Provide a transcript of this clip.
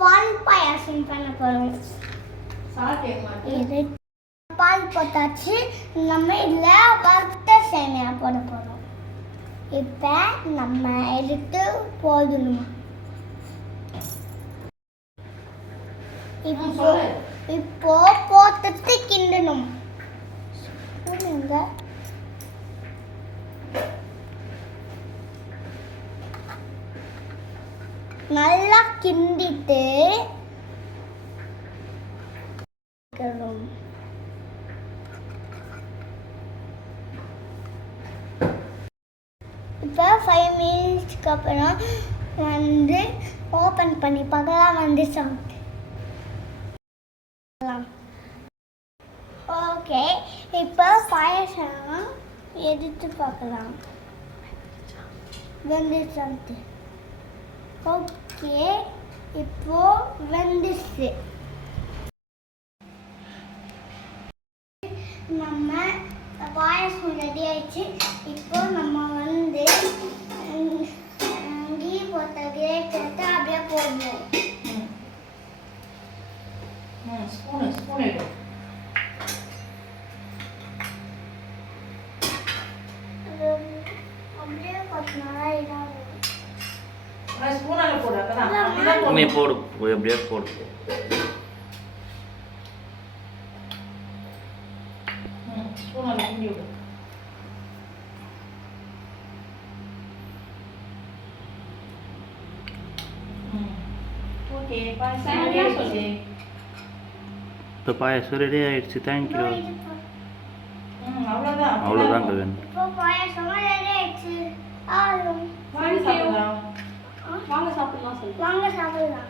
பால் பாயாசம் பண்ண போறோம். இது பால் போட்டாச்சு. நம்ம இதுல வறுத்த சேமியா போட போறோம். இப்ப நம்ம எடுத்து போடணும். இப்போ போட்டுட்டு கிண்டணும். நல்லா கிண்டிட்டு இப்போ 5 மினிட்ஸ்க்கு அப்புறம் வந்து ஓப்பன் பண்ணி பார்க்கலாம். வந்து சாப்பிட்டு ஓகே. இப்போ பாயசம் எடுத்து பார்க்கலாம். வெந்துச்சு. ஓகே, இப்போ வெந்துச்சு. நம்ம பாயசம் ரெடி ஆயிடுச்சு. இப்போ நம்ம வந்து கீ போட்ட கிரேட் எடுத்து அப்படியே போடணும். அப்படியே போட்டனால இதாகும். நீ போடு, எப்படியா போடு. இப்போ பாயாசம் ரெடி ஆயிடுச்சு. தேங்க்யூ. அவ்வளோதான் கவின். இப்போ பாயாசம் ரெடி ஆயிடுச்சு. வாங்க சாப்பிடலாம். வாங்க சாப்பிடலாம்.